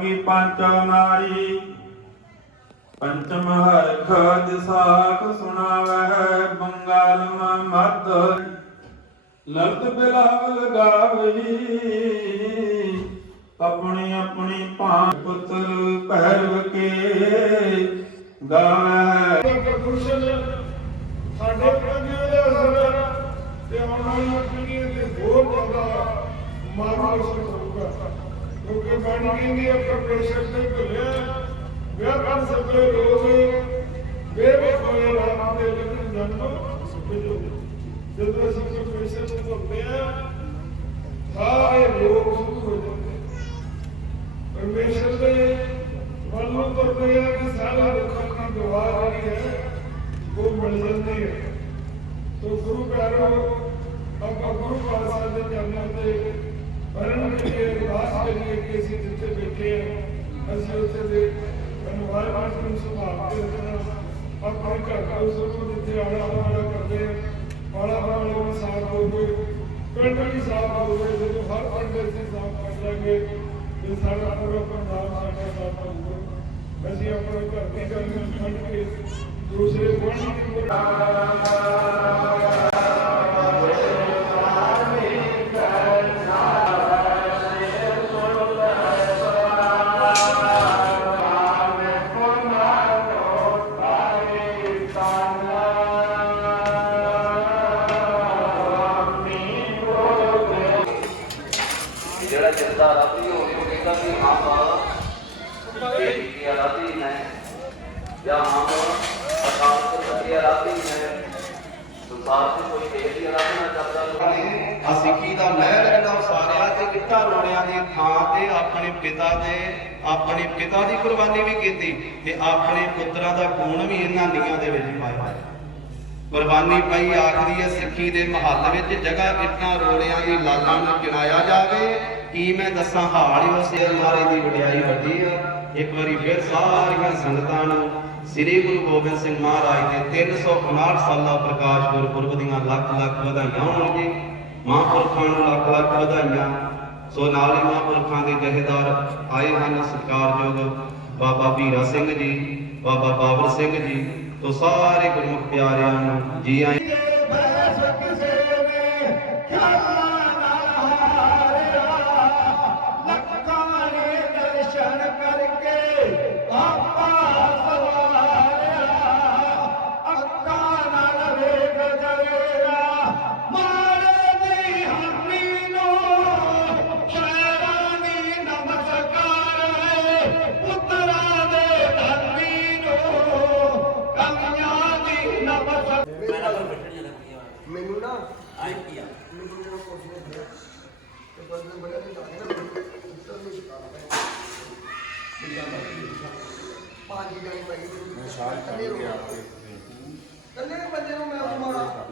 ਕੀ ਪੰਚ ਨਾਰੀ। ਪੰਚਮ ਹਰਖ ਦਿਸਾਖ ਸੁਣਾਵੈ ਬੰਗਾਲ ਮਦ ਲਬਦ ਬਿਲਾਵਲ ਗਾਵਹੀ, ਆਪਣੀ ਆਪਣੀ ਭਾਂ ਪੁੱਤਰ ਪਹਿਰਵ ਕੇ ਗਾਵੈ। ਸਾਡੇ ਪੀੜ੍ਹੀਆਂ ਦੇ ਅਸਰ ਤੇ ਆਉਣ ਵਾਲੀਆਂ ਪੀੜ੍ਹੀਆਂ ਤੇ ਹੋਰ ਜ਼ਿਆਦਾ ਮਾਰਗਦਰਸ਼ਨ ਹੋਊਗਾ ਕਿਉਂਕਿ ਬਣ ਗਈ ਦੀ ਪ੍ਰਪਰੇਸ਼ਨ ਤੇ ਭੁੱਲਿਆ। ਵਿਆਹ ਕਰ ਸਕਦੇ ਲੋਕ। ਬੇਵਕ ਹੋਏ ਰਾਮ ਦੇ ਲਗਨ ਜਨਮ ਸੁਭਜੋ ਜਦੋਂ ਅਸੀਂ ਪ੍ਰਪਰੇਸ਼ਨ ਤੇ ਭੁੱਲਦੇ ਆ ਸਾਰੇ ਲੋਕ ਸੁਖ ਹੋ ਜਾਂਦੇ ਪਰਮੇਸ਼ਰ ਦੇ ਵੱਲ ਨੂੰ ਤੁਰਦੇ ਆ ਕਿ ਸਾਰੇ ਲੋਕਾਂ ਦੀ ਦੁਆ ਜਿਹੜੀ ਹੈ, ਉਹ ਮਿਲ ਜਾਂਦੀ ਹੈ। ਤੋ ਗੁਰੂ ਪਿਆਰੋ, ਆਪਾਂ ਗੁਰੂ ਪਾਤਸ਼ਾਹ ਦੇ ਚਰਨਾਂ ਤੇ ਪਰਨ ਕਰੀਏ ਕਿ ਅਸੀਂ ਜਿੱਥੇ ਬੈਠੇ ਹਾਂ ਅਸੀਂ ਉੱਥੇ ਦੇ ਅਨੁਵਾਰ ਨੂੰ ਸੰਭਾਲ ਕੇ ਰੱਖਣਾ ਆਪਣੇ ਘਰ ਦਾ ਉਸ ਨੂੰ ਜਿੱਥੇ ਆਣਾ ਆਣਾ ਕਰਦੇ ਹਾਂ ਆਲਾ ਬਾਲਾ ਨੂੰ ਸਾਫ਼ ਹੋਵੇ ਪਿੰਡ ਵੀ ਸਾਫ਼ ਹੋਵੇ ਜਦੋਂ ਹਰ ਪਿੰਡ ਦੇ ਅਸੀਂ ਸਾਫ਼ ਕਰ ਲਾਂਗੇ ਤੇ ਸਾਡਾ ਪੂਰਾ ਪੰਜਾਬ ਸਾਡਾ ਸਾਫ਼ ਹੋਊਗਾ ਅਸੀਂ ਆਪਣੇ ਘਰ ਦੀ ਗੱਲ ਨੂੰ ਜਿਹੜਾ ਜਿੰਦਾ ਰਾਤੀ ਹੋ ਉਹ ਕਹਿੰਦਾ ਕਿ ਹਮ ਇਹ ਕੀ ਰਾਤੀ ਨੇ ਜਾਂ ਹਮ ਅਕਾਲ ਤੋਂ ਰਾਤੀ ਨੇ ਸੰਸਾਰ ਤੇ ਕੋਈ ਤੇਰੀ ਰਾਤੀ ਨਾ ਚੱਲਦਾ ਆ ਦਾ ਮਹਿਲ ਜਿਹੜਾ ਉਸਾਰਿਆ ਤੇ ਇੱਟਾਂ ਰੋੜਿਆਂ ਦੀ ਥਾਂ ਤੇ, ਆਪਣੇ ਪਿਤਾ ਦੇ, ਆਪਣੇ ਪਿਤਾ ਦੀ ਕੁਰਬਾਨੀ ਵੀ ਕੀਤੀ ਤੇ ਆਪਣੇ ਪੁੱਤਰਾਂ ਦਾ ਖੂਨ ਵੀ ਇਹਨਾਂ ਨੀਆਂ ਦੇ ਵਿੱਚ ਪਾਇਆ। ਕੁਰਬਾਨੀ ਪਈ ਆਖਦੀ ਹੈ, ਸਿੱਖੀ ਦੇ ਮਹੱਲ ਵਿੱਚ ਜਗ੍ਹਾ ਇੱਟਾਂ, ਰੋੜਿਆਂ ਦੀ ਲਾਲਾਂ ਨੂੰ ਚਿਣਾਇਆ ਜਾਵੇ। ਕੀ ਮੈਂ ਦੱਸਾਂ ਹਾਲ ਹੀ ਉਸੇ ਦੀ ਵਡਿਆਈ ਵੱਡੀ ਆ ਇੱਕ ਵਾਰੀ ਫਿਰ ਸਾਰੀਆਂ ਸੰਗਤਾਂ ਨੂੰ ਸ੍ਰੀ ਗੁਰੂ ਗੋਬਿੰਦ ਸਿੰਘ ਮਹਾਰਾਜ ਦੇ 359 ਸਾਲਾ ਪ੍ਰਕਾਸ਼ ਗੁਰਪੁਰਬ ਦੀਆਂ ਲੱਖ ਲੱਖ ਵਧਾਈਆਂ ਹੋਣ ਮਹਾਂਪੁਰਖਾਂ ਨੂੰ ਲੱਖ ਲੱਖ ਵਧਾਈਆਂ। ਸੋ ਨਾਲ ਹੀ ਮਹਾਂਪੁਰਖਾਂ ਦੇ ਜਹੇਦਾਰ ਆਏ ਹਨ ਸਤਿਕਾਰਯੋਗ ਬਾਬਾ ਵੀਰਾ ਸਿੰਘ ਜੀ, ਬਾਬਾ ਬਾਬਰ ਸਿੰਘ ਜੀ। ਤੋਂ ਸਾਰੇ ਗੁਰਮੁਖ ਪਿਆਰਿਆਂ ਨੂੰ ਜੀ ਆਇਆਂ ਮੈਨੂੰ ਨਾ ਆਈ ਕੀ ਆ? ਮੈਨੂੰ ਜਦੋਂ ਕੁਝ ਨਹੀਂ ਹੋਇਆ ਤੇ ਬਸ ਮੈਂ ਬੜਾ ਤੇ ਜਾਣੇ ਨਾ ਉੱਤਰ ਨਹੀਂ ਸਿਖਾਣਾ ਪੰਜ ਗਾਈ ਪਾਈ ਮੈਂ ਸ਼ਾਇਦ ਕਰ ਗਿਆ ਆਪੇ ਕੱਲੇ ਬੰਦੇ ਨੂੰ ਮੈਂ ਮਾਰਾ